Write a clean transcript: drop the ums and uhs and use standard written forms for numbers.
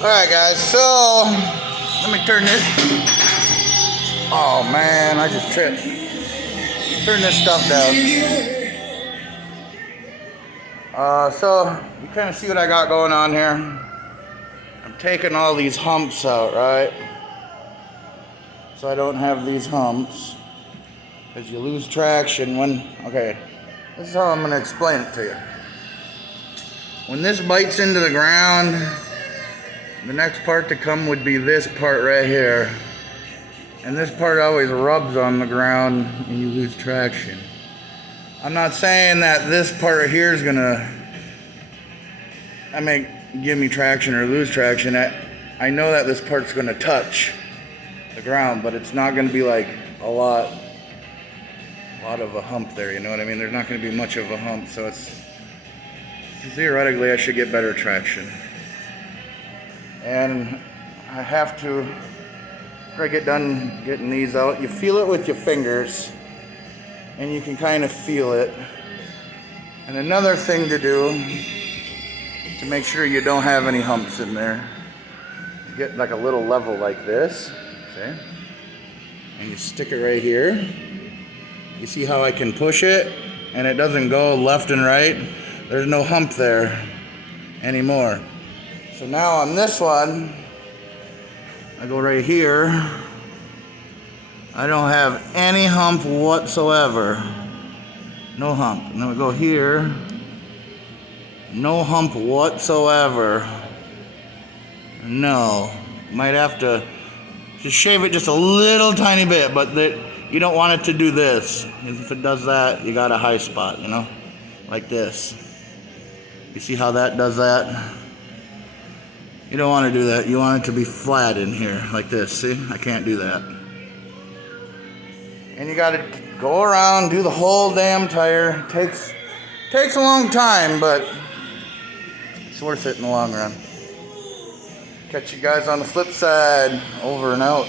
Alright guys, so let me turn this. Oh man, I just tripped. Turn this stuff down. So you kind of see what I got going on here. I'm taking all these humps out, right? So I don't have these humps. Because you lose traction when, okay, this is how I'm going to explain it to you. When this bites into the ground, the next part to come would be this part right here. And this part always rubs on the ground and you lose traction. I'm not saying that this part right here is gonna, give me traction or lose traction. I know that this part's gonna touch the ground, but it's not gonna be like a lot of a hump there, you know what I mean? There's not gonna be much of a hump, so it's, theoretically I should get better traction. And I have to, after I get done getting these out, you feel it with your fingers and you can kind of feel it. And another thing to do to make sure you don't have any humps in there, you get like a little level like this, see? And you stick it right here. You see how I can push it and it doesn't go left and right? There's no hump there anymore. So now on this one, I go right here. I don't have any hump whatsoever. No hump. And then we go here. No hump whatsoever. No. Might have to just shave it just a little tiny bit, but you don't want it to do this. If it does that, you got a high spot, you know? Like this. You see how that does that? You don't want to do that. You want it to be flat in here, like this. See? I can't do that. And you got to go around, do the whole damn tire. Takes a long time, but it's worth it in the long run. Catch you guys on the flip side. Over and out.